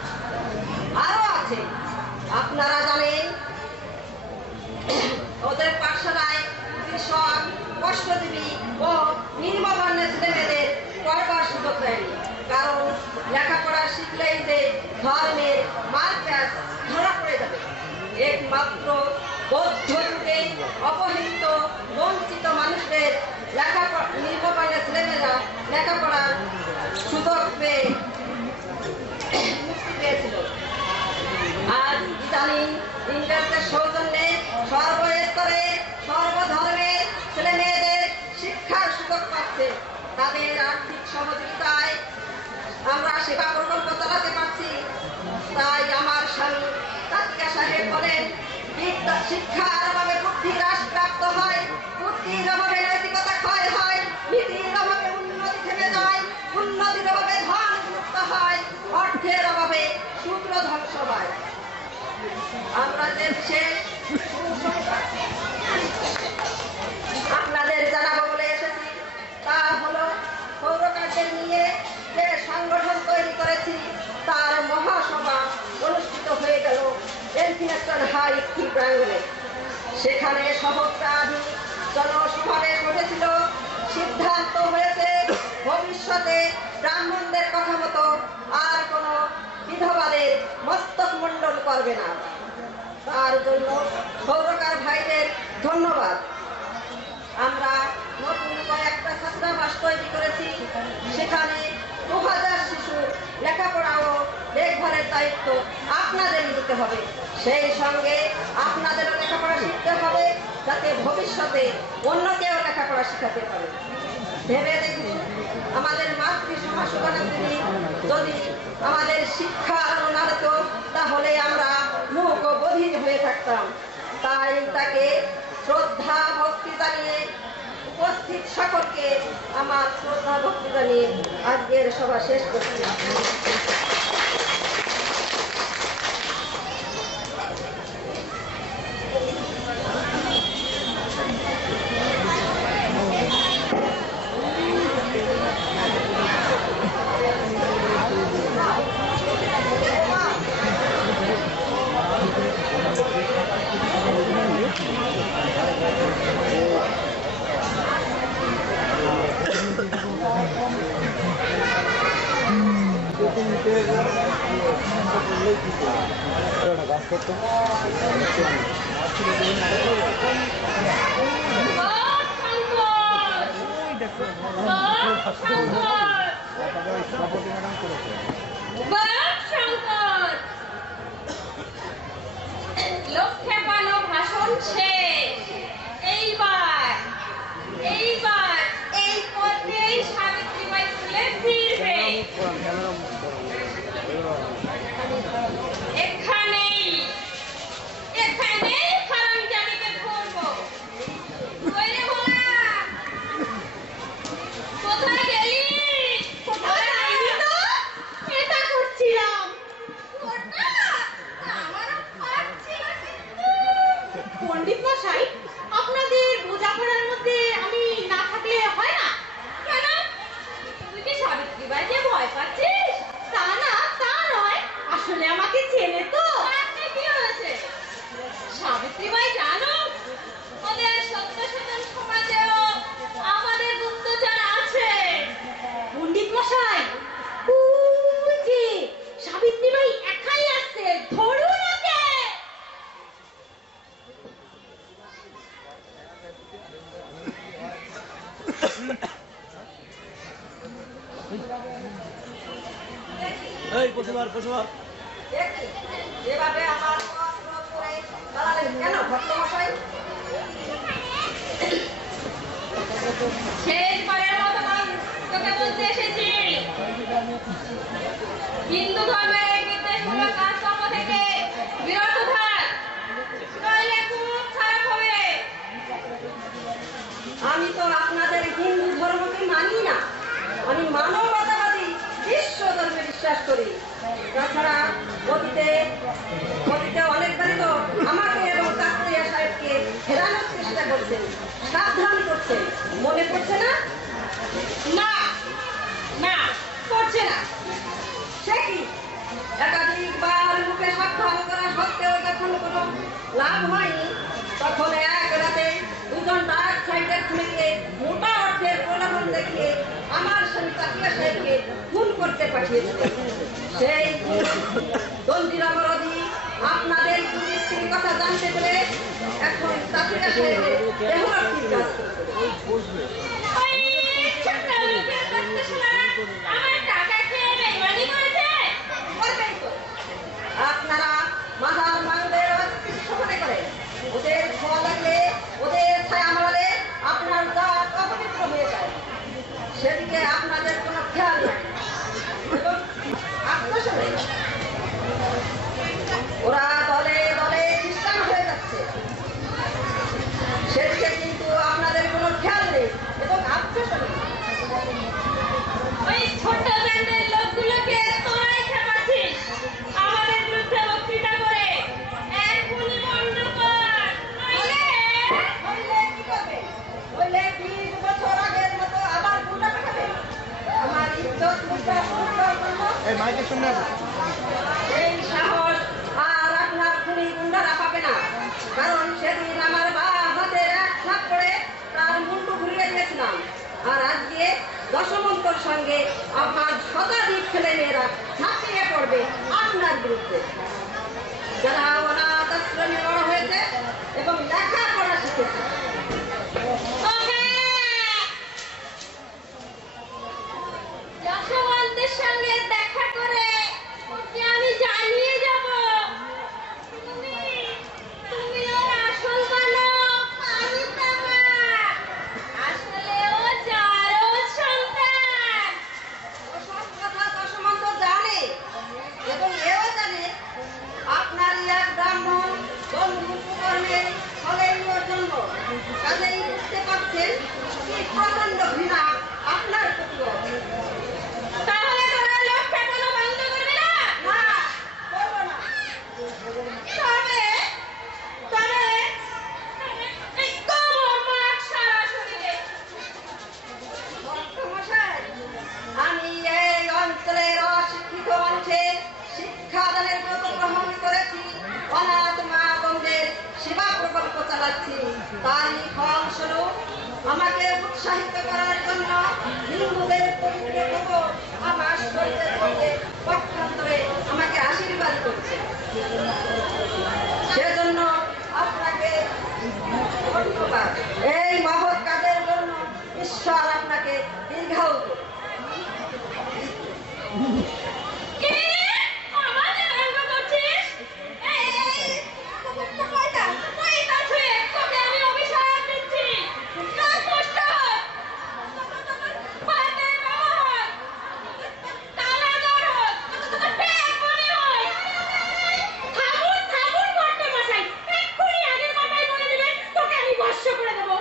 আরো আছে, আপনারা জানেন ওদের পাঠশালায় কৃষক, কষ্টজীবী ও নিম্নবর্ণের ছেলেমেয়েদের পড়বার সুযোগ দেয়নি। কারণ লেখাপড়া শিখলেই যে ধর্মের মারপ্যাচ ধরা পড়ে যাবে। একমাত্র বৌদ্ধ যুগে অবহেলিত বঞ্চিত মানুষদের লেখাপড়া নিম্নবর্ণের ছেলেমেয়েরা লেখাপড়ার সুযোগ পেয়ে মুক্তি পেয়েছিল। আজ ইদানিং ইংরেজদের সৌজন্যে সর্বস্তরে সর্বধর্মের ছেলে মেয়েদের শিক্ষার সুযোগ পাচ্ছে। তাদের আর্থিক সহযোগিতায় আমরা সেবা প্রকল্প চালাতে পারছি। তাই আমার স্বামী তাত্তিকা সাহেব বলেন বিদ্যা শিক্ষার অভাবে বুদ্ধি হ্রাস প্রাপ্ত হয়, বুদ্ধির অভাবে নৈতিকতা ক্ষয় হয়, নীতির অভাবে উন্নতি থেমে যায়, উন্নতির অভাবে ধন মুক্ত হয়, অর্থের অভাবে শূদ্র ধ্বংস হয়। আমরা যে বিশেষ আপনাদের জানাবো বলে এসেছি তা হলো পৌরকার্যের নিয়ে যে সংগঠন তৈরি করেছি তার মহাসভা অনুষ্ঠিত হয়ে গেল ইন্টারন্যাশনাল হাই স্কুল প্রাঙ্গণে। সেখানে সহস্রাধিক জনসমাবেশ ঘটেছিল। সিদ্ধান্ত হয়েছে ভবিষ্যতে ব্রাহ্মণদের কথা মতো আর কোনো বিধবাদের মস্তক মণ্ডল করবে না। তার জন্য সৌরকার ভাইদের ধন্যবাদ। আমরা নতুন কয়েকটা ছাত্রাবাস তৈরি করেছি। সেখানে 2000 শিশুর লেখাপড়া ও দেখভালের দায়িত্ব আপনাদের নিতে হবে। সেই সঙ্গে আপনাদেরও লেখাপড়া শিখতে হবে যাতে ভবিষ্যতে অন্য কেউ লেখাপড়া শিখাতে পারে। ভেবে দেখুন আমাদের মাতৃ সমাজ সুধানেত্রী যদি আমাদের শিক্ষা আলোচনা হতো তাহলে আমরা মূক ও বধির হয়ে থাকতাম। তাই তাকে শ্রদ্ধা ভক্তি জানিয়ে উপস্থিত সকলকে আমার শ্রদ্ধা ভক্তি জানিয়ে আজকের সভা শেষ করছি। লক্ষ্যে পানো ভাষণ শেষ। এইবার এই পথেই সাবিত্রী এই পশুমার পশুমার দেখি যেভাবে আমার পথ রোধ করে দাঁড়ালেন কেন ভদ্রমশাই? শেষবারের মতো তোকে বলতে এসেছি, হিন্দু ধর্মের এই বিদ্বেষমূলক কাজকর্ম থেকে বিরত থাক, নইলে খুব খারাপ হবে। আমি তো আপনাদের হিন্দু ধর্মকে মানি না, আমি মানবতাবাদী বিশ্ব ধর্মে বিশ্বাস করি। তাছাড়া অতীতে অনেকবারই তো আমাকে এবং কাকরিয়া সাহেবকে ফেরানোর চেষ্টা করছেন, সাবধান করছেন, মনে পড়ছে না? না না, করছে না। সে কি একাধিকবার মুখে সাবধান করা সত্ত্বেও যখন কোনো লাভ হয়নি, তখন এক রাতে দুজন ডাক সাইডে খুলে গিয়ে মোটা অর্থের প্রলোভন দেখিয়ে আমার স্বামী কাকিয়া সাহেবকে খুন করতে পাঠিয়েছিল। সেই দন্ডিরা মরদি আপনাদের কুকীর্তির কথা জানতে পেরে এখন কাকিয়া সাহেবের দেহরক্ষীর কাজ করছে। ওই ছোট্ট লোকের কথা শোনা, আমার টাকা খেয়ে বেইমানি করেছে। করবেই তো। আপনারা মাথার মানুষদের অস্তিত্ব মনে করেন, ওদের ছোঁয়া লাগলে, ওদের ছায়া মারলে আপনার জাত অপবিত্র হয়ে যায়। সেদিকে আপনাদের কোনো খেয়াল নাই এবং আপনার সঙ্গে ওরা দলে দলে খ্রিস্টান হয়ে যাচ্ছে, সেদিকে কিন্তু আপনাদের কোনো খেয়াল নেই এবং আপনার সঙ্গে ওই ছোট ব্যান্ডের লোকগুলোকে তোরাই খেপাচ্ছিস আমাদের বিরুদ্ধে বক্তৃতা করে। এখনই বন্ধ কর, নইলে হইলে কি করবে? হইলে 20 বছর আগের মতো আবার গুন্ডা পাঠাবে? আমার ইজ্জত মুদ্রা সুরক্ষার জন্য এই মাইকের সামনে আসো। এই সাহস আর আপনার খুনি গুন্ডারা পাবে না, কারণ সেদিন আমার বা হাতের এক থাপ্পড়ে তার মুন্ডু ঘুরিয়ে দিয়েছিলাম। আর আজকে দশমন্তর সঙ্গে আপনার শতাধিক ছেলে মেয়েরা ঝাঁপিয়ে পড়বে আপনার বিরুদ্ধে, যারা অনাথ আশ্রমে বড় হয়েছে এবং লেখাপড়া শিখেছে। ওকে যশোবন্তের সঙ্গে দেখা করে ওকে আমি জানিয়ে যাব তুমি ওর আসল বালক, আমি তামাক। আসলে ও যারও সন্তান। ওসব কথা দশমন্ত জানে এবং এও জানে আপনারই এক ব্রাহ্মণ বন্ধুকর্মের ফলের জন্য। কাজেই বুঝতে পারছেন কি প্রচন্ড ঘৃণা আপনার প্রতি। তাহলে তোরা লোক ঠেকানো বন্ধ করবি না? না, করবো না। তবে তবে এই কোমর মাঠ সারা শরীরে ভক্তমশাই, আমি এই অঞ্চলের অশিক্ষিত মানুষে শিক্ষাদানের ব্রত গ্রহণ করেছি, অনাথ মা বোনদের সেবা প্রকল্প চালাচ্ছি। তারই ফলস্বরূপ আমাকে উৎসাহিত করার জন্য হিন্দুদের পবিত্র খবর আমার শরীরের মধ্যে পক্ষান্তরে আমাকে আশীর্বাদ করছে। সেজন্য আপনাকে ধন্যবাদ। এই মহৎ কাজের জন্য ঈশ্বর আপনাকে দীর্ঘায়ু করুন। কি আমাদের ব্যঙ্গ করছিস? এই কয়টা ছুঁয়ে তোকে আমি অভিশাপ দিচ্ছি। নষ্ট হাতের ব্যবহার, তালা দরদ, পেট মনে হয়। থামুন থামুন কর্তা মশাই, এক্ষুনি আগের কথাই বলে দিলে তোকে আমি ভস্ম করে দেবো।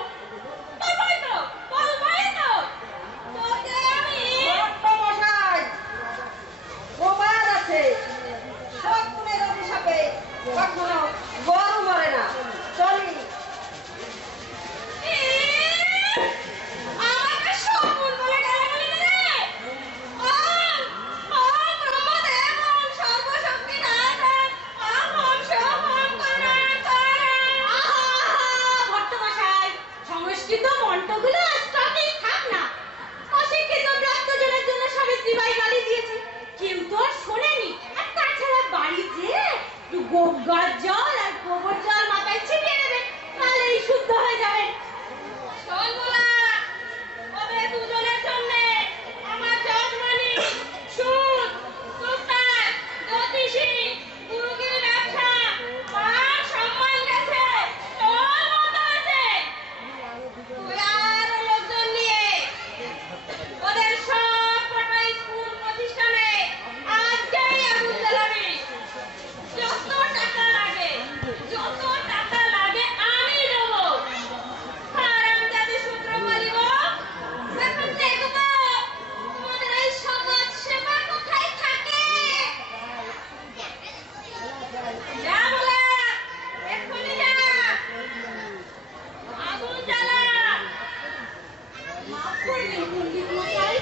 করে নিন পণ্ডিত মশাই।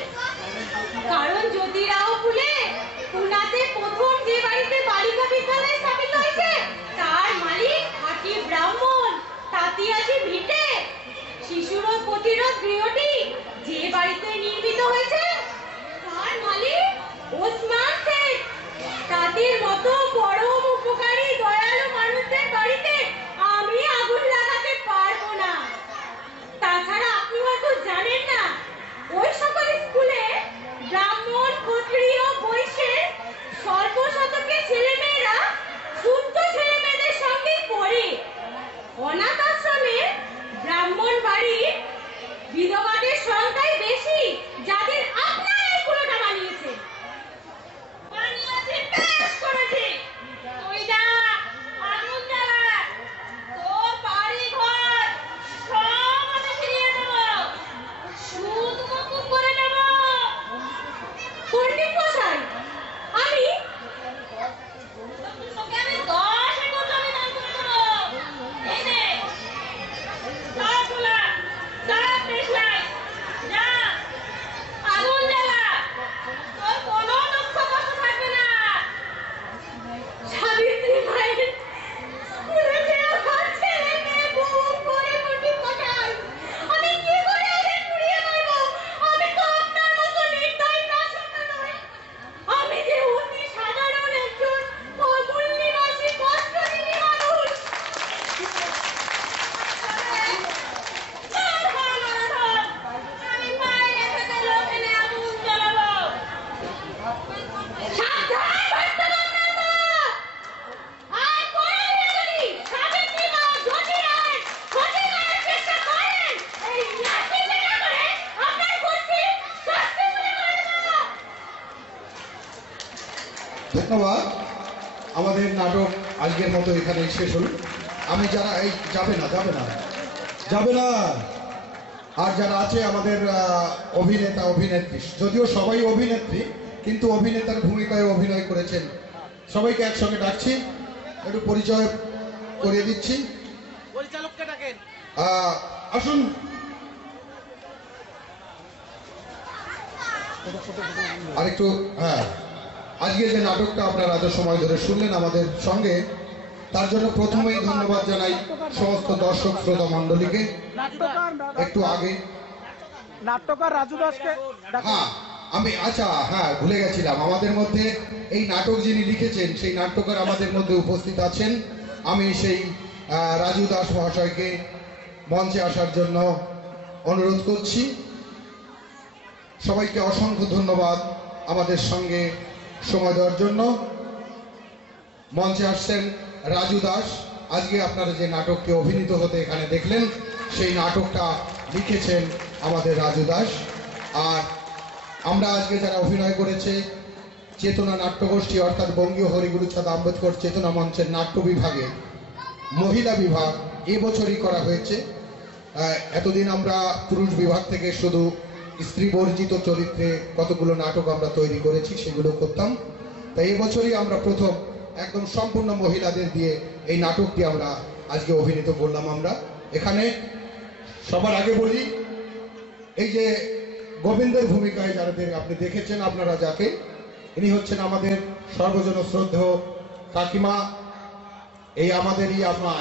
কারণ জ্যোতিরাও ফুলে পুনাতে প্রথম যে বাড়িতে বালিকা বিদ্যালয় স্থাপিত হয়েছে তার মালিক খাঁটি ব্রাহ্মণ, তাঁতিয়াজি ভিটে। শিশুরোগ প্রতিরোধ গৃহটি যে বাড়িতে নির্মিত হয়েছে তার মালিক ওসমান শেখ। তাদের মতো পরম উপকারী দয়ালু মানুষদের বাড়িতে আমি আগুন লাগাতে পারবো না। তাছাড়া আপনি হয়তো জানেন না, ওই সকল স্কুলে ব্রাহ্মণ, ক্ষত্রিয়, বৈশ্যের স্বল্প শতকের ছেলেমেয়েরা শুদ্ধ ছেলেমেয়েদের সঙ্গে পড়ে। অনাথ আশ্রমে ব্রাহ্মণ বাড়ির বিধবাদের সংখ্যাই বেশি, যাদের আপনারা এই কুলোটা বানিয়েছেন। বানিয়েছি, বেশ করেছি। তুই যা, আগুন জ্বালা, তোর বাড়ি ঘর সব আমি ফিরিয়ে দেবো, সুদ মকুব করে দেবো। পণ্ডিত মশাই, আমি তোকে আমি 10 একর জমি দান করে দেবো। এই নে, যা খোলা, যা পেশলাই, যা, আগুন জ্বালা, তোর কোনো দুঃখ কষ্ট থাকবে না। সাবিত্রী মায়ের স্কুলে যে আমার ছেলে মেয়ে বুক করে পণ্ডিত মশাই, আমি কি করে ওদের পুড়িয়ে মারবো? আমি তো আপনার মতো নির্দয় দাসত্ব নই। আমি যে অতি সাধারণ একজন অমূল নিবাসী কষ্টজীবী মানুষ। আমি পায়ে রেখে লোকেনে আগুন জ্বালাবো। সাবধান বর্তমান নামা! আর কোন বিরোধী সাবিত্রী মা যদি আর ক্ষতি করার চেষ্টা করেন, এই লাঠি পেটা করে আপনার কুর্সি শাস্তিমূলে করে দেবো। ধন্যবাদ। আমাদের নাটক আজকের মতো এখানে শেষ হল। আমি যারা এই যাবে না আর যারা আছে আমাদের অভিনেতা অভিনেত্রী, যদিও সবাই অভিনেত্রী কিন্তু অভিনেতার ভূমিকায় অভিনয় করেছেন, সবাইকে একসঙ্গে ডাকছি, একটু পরিচয় করিয়ে দিচ্ছি। পরিচালককে ডাকেন। আসুন। আরেকটু, হ্যাঁ, আজকে যে নাটকটা আপনারা এত সময় ধরে শুনলেন আমাদের সঙ্গে, তার জন্য প্রথমেই ধন্যবাদ জানাই সমস্ত দর্শক শ্রোতা মণ্ডলীকে। একটু আগে নাট্যকার রাজু দাসকে হ্যাঁ হ্যাঁ ভুলে গেছিলাম, আমাদের মধ্যে এই নাটক যিনি লিখেছেন সেই নাট্যকার আমাদের মধ্যে উপস্থিত আছেন। আমি সেই রাজু দাস মহাশয়কে মঞ্চে আসার জন্য অনুরোধ করছি। সবাইকে অসংখ্য ধন্যবাদ আমাদের সঙ্গে সময় দেওয়ার জন্য। মঞ্চে আসছেন রাজু দাস। আজকে আপনারা যে নাটককে অভিনীত হতে এখানে দেখলেন সেই নাটকটা লিখেছেন আমাদের রাজু দাস। আর আমরা আজকে যারা অভিনয় করেছে চেতনা নাট্যগোষ্ঠী অর্থাৎ বঙ্গীয় হরিগুরুচাঁদ আম্বেদকর চেতনা মঞ্চের নাট্য বিভাগে মহিলা বিভাগ এবছরই করা হয়েছে। এতদিন আমরা পুরুষ বিভাগ থেকে শুধু স্ত্রী বর্জিত চরিত্রে কতগুলো নাটক আমরা তৈরি করেছি, সেগুলো করতাম। তাই এবছরই আমরা প্রথম একদম সম্পূর্ণ মহিলাদের দিয়ে এই নাটকটি আমরা আজকে অভিনীত করলাম। আমরা এখানে সবার আগে বলি, এই যে গোবিন্দের ভূমিকায় যাদের আপনি দেখেছেন, আপনারা যাকে, ইনি হচ্ছেন আমাদের সর্বজন শ্রদ্ধেয় কাকিমা, এই আমাদেরই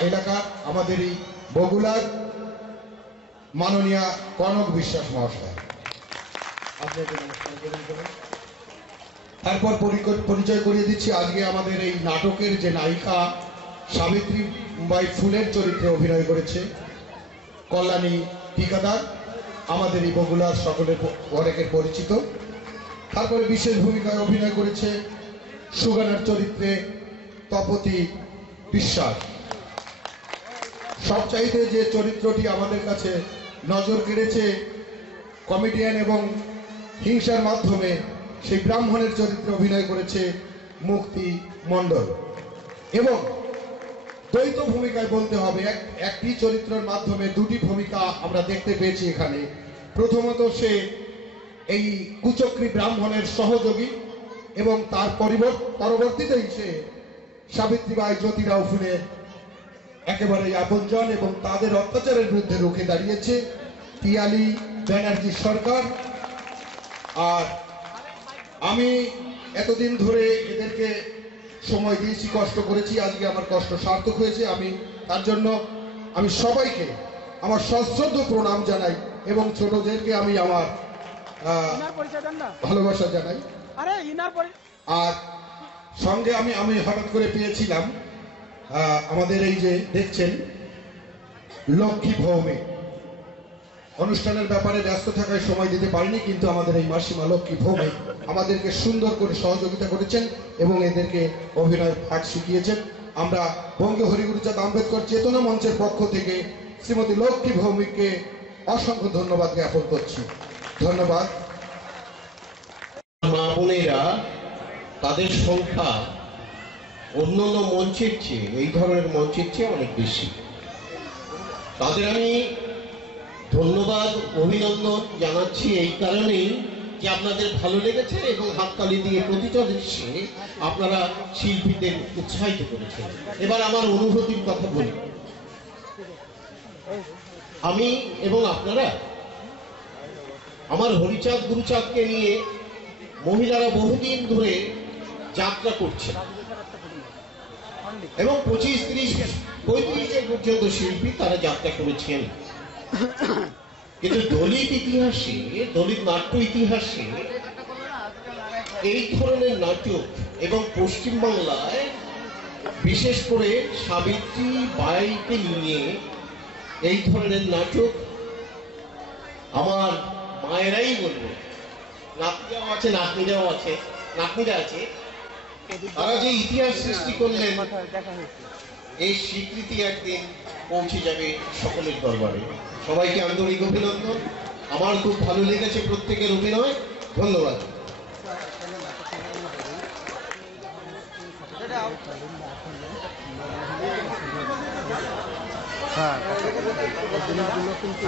এলাকা, আমাদেরই বগুড়ার মাননীয়া কনক বিশ্বাস মহাশয়। তারপর পরিচয় করিয়ে দিচ্ছি আজকে আমাদের এই নাটকের যে নায়িকা সাবিত্রী বাই ফুলের চরিত্রে অভিনয় করেছে কল্যাণী ঠিকাদার, আমাদের এই বগুড়ার সকলের অনেকের পরিচিত। তারপরে বিশেষ ভূমিকায় অভিনয় করেছে সুগানার চরিত্রে তপতি বিশ্বাস। সবচাইতে যে চরিত্রটি আমাদের কাছে নজর কেড়েছে কমেডিয়ান এবং হিংসার মাধ্যমে, সেই ব্রাহ্মণের চরিত্রে অভিনয় করেছে মুক্তি মণ্ডল। এবং দ্বৈত ভূমিকায় বলতে হবে, একটি চরিত্রের মাধ্যমে দুটি ভূমিকা আমরা দেখতে পেয়েছি এখানে। প্রথমত সে এই কুচক্রী ব্রাহ্মণের সহযোগী এবং তার পরবর্তীতেই সে সাবিত্রীবাই জ্যোতিরাও ফুলের একেবারে আপনজন এবং তাদের অত্যাচারের বিরুদ্ধে রুখে দাঁড়িয়েছে। পিয়ালি ব্যানার্জি সরকার। আর আমি এতদিন ধরে এদেরকে সময় দিয়েছি, কষ্ট করেছি, আজকে আমার কষ্ট সার্থক হয়েছে। আমি তার জন্য আমি সবাইকে আমার সশ্রদ্ধ প্রণাম জানাই এবং ছোটদেরকে আমি আমার ইনার পরিচয় দেন না। ভালোবাসা জানাই। আরে ইনার আর সঙ্গে আমি হঠাৎ করে পেয়েছিলাম আমাদের এই যে দেখছেন লক্ষ্মী ভৌমিক অনুষ্ঠানের ব্যাপারে ব্যস্ত থাকায় সময় দিতে পারিনি, কিন্তু আমাদের এই মাসিমা লক্ষ্মী ভৌমিক আমাদেরকে সুন্দর করে সহযোগিতা করেছেন এবং এদেরকে অভিনয় পাঠ শিখিয়েছেন। আমরা বঙ্গীয় হরিগুরুচাঁদ আম্বেদকর চেতনা মঞ্চের পক্ষ থেকে শ্রীমতী লক্ষ্মী ভৌমিককে অসংখ্য ধন্যবাদ জ্ঞাপন করছি। ধন্যবাদ। মা বোনেরা তাদের সংখ্যা অন্যান্য মঞ্চের চেয়ে, এই ধরনের মঞ্চের চেয়ে অনেক বেশি। তাদের আমি ধন্যবাদ অভিনন্দন জানাচ্ছি এই কারণেই যে আপনাদের ভালো লেগেছে এবং হাততালি দিয়ে প্রতিটা দৃশ্যে আপনারা শিল্পীদের উৎসাহিত করেছেন। এবার আমার অনুভূতির কথা বলি। আমি এবং আপনারা আমার হরিচাঁদ গুরুচাঁদকে নিয়ে মহিলারা বহুদিন ধরে যাত্রা করছেন এবং 25, 30, 35 পর্যন্ত শিল্পী তারা যাত্রা করেছেন। কিন্তু দলিত ইতিহাসে, দলিত নাট্য ইতিহাসে এই ধরনের নাটক এবং পশ্চিমবাংলায় বিশেষ করে সাবিত্রী বাইকে নিয়ে এই ধরনের নাটক আমার মায়েরাই বলবো, নাতনিরাও আছে, নাতনিরাও আছে, নাতনিরা আছে, তারা যে ইতিহাস সৃষ্টি করলেন এই স্বীকৃতি একদিন পৌঁছে যাবে সকলের দরবারে। সবাইকে আন্তরিক অভিনন্দন। আমার খুব ভালো লেগেছে প্রত্যেকের অভিনয়। ধন্যবাদ।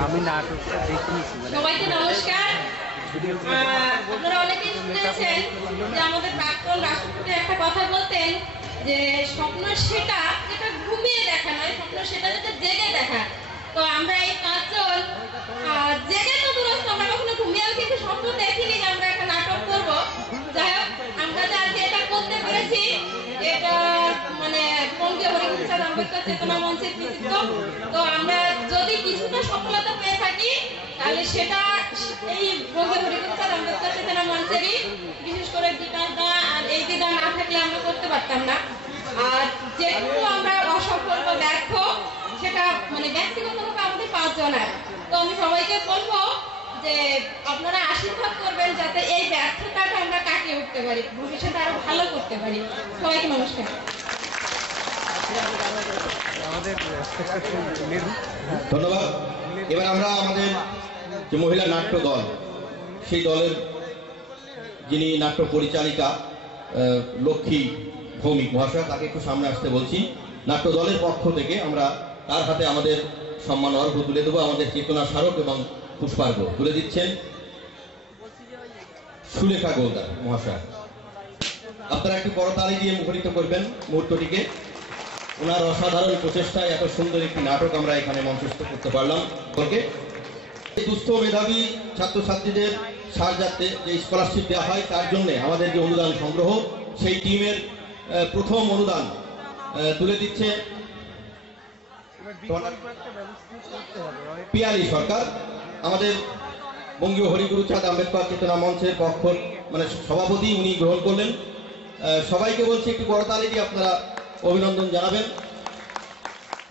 আমি নাটকটা দেখিয়েছি। সবাইকে নমস্কার। আপনারা অনেকেই শুনেছেন যে আমাদের প্রাক্তন রাষ্ট্রপতি একটা কথা বলতেন যে স্বপ্ন সেটা যেটা ঘুমিয়ে দেখা নয়, স্বপ্ন সেটা যেটা জেগে দেখা। তো আমরা এই 5 জন জেগে তো দূরস্থ, আমরা কখনো ঘুমিয়েও কিন্তু স্বপ্ন দেখিনি যে আমরা একটা নাটক করব। যাই হোক, আমরা যে আজকে এটা করতে পেরেছি, এটা মানে বঙ্গীয় হরিগুরুচাঁদ আম্বেদকর চেতনা মঞ্চের কৃতিত্ব। তো আমরা যদি কিছুটা সফলতা পেয়ে থাকি তাহলে সেটা এই বঙ্গীয় হরিগুরুচাঁদ আম্বেদকর চেতনা মঞ্চেরই, বিশেষ করে বিকাশ দা আর এই দিদা না থাকলে আমরা করতে পারতাম না। আর যেটুকু আমরা অসফল বা ব্যর্থ সেটা মানে ব্যক্তিগতভাবে আমাদের 5 জনের। তো আমি সবাইকে বলবো যে আপনারা আশীর্বাদ করবেন যাতে এই ব্যর্থতাটা আমরা কাটিয়ে উঠতে পারি, ভবিষ্যতে আরো ভালো করতে পারি। সবাইকে নমস্কার। ধন্যবাদ। এবার আমরা আমাদের যে মহিলা নাট্য দল, সেই দলের যিনি নাট্য পরিচালিকা লক্ষ্মী ভৌমিক মহাশয়, তাকে একটু সামনে আসতে বলছি। নাট্য দলের পক্ষ থেকে আমরা তার হাতে আমাদের সম্মান অর্ঘ্য তুলে দেবো। আমাদের চেতনা স্মারক এবং পুষ্পার্ঘ্য তুলে দিচ্ছেন সুলেখা গোলদার মহাশয়। আপনারা একটু করতালি দিয়ে মুখরিত করবেন মুহূর্তটিকে। ওনার অসাধারণ প্রচেষ্টায় এত সুন্দর একটি নাটক আমরা এখানে মঞ্চস্থ করতে পারলাম। দুস্থ মেধাবী ছাত্রছাত্রীদের সাহায্যার্থে যে স্কলারশিপ দেওয়া হয়, তার জন্য আমাদের যে অনুদান সংগ্রহ, সেই টিমের প্রথম অনুদান তুলে দিচ্ছে পিয়ালি সরকার। আমাদের বঙ্গীয় হরিগুরুচাঁদ আম্বেদকর চেতনা মঞ্চের পক্ষ মানে সভাপতি, উনি গ্রহণ করলেন। সবাইকে বলছি একটু করতালি দিয়ে আপনারা অভিনন্দন জানাবেন।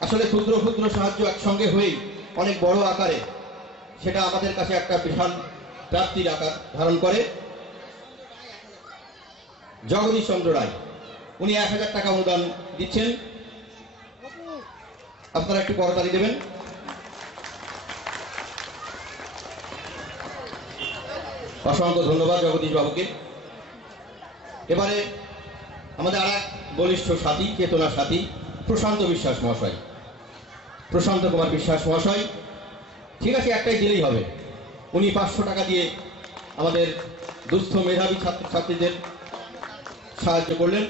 আসলে ক্ষুদ্র ক্ষুদ্র সাহায্য একসঙ্গে হয়েই অনেক বড় আকারে সেটা আমাদের কাছে একটা বিশাল প্রাপ্তির আকার ধারণ করে। জগদীশ চন্দ্র রায়, উনি 1000 টাকা অনুদান দিচ্ছেন। আপনারা একটু করতালি দেবেন। অসংখ্য ধন্যবাদ জগদীশ বাবুকে। এবারে আমাদের আর এক বলিষ্ঠ সাথী, চেতনা সাথী প্রশান্ত বিশ্বাস মহাশয়, প্রশান্ত কুমার বিশ্বাস মহাশয়। ঠিক আছে, একটাই দিলেই হবে। উনি 500 টাকা দিয়ে আমাদের দুস্থ মেধাবী ছাত্রছাত্রীদের সাহায্য করলেন।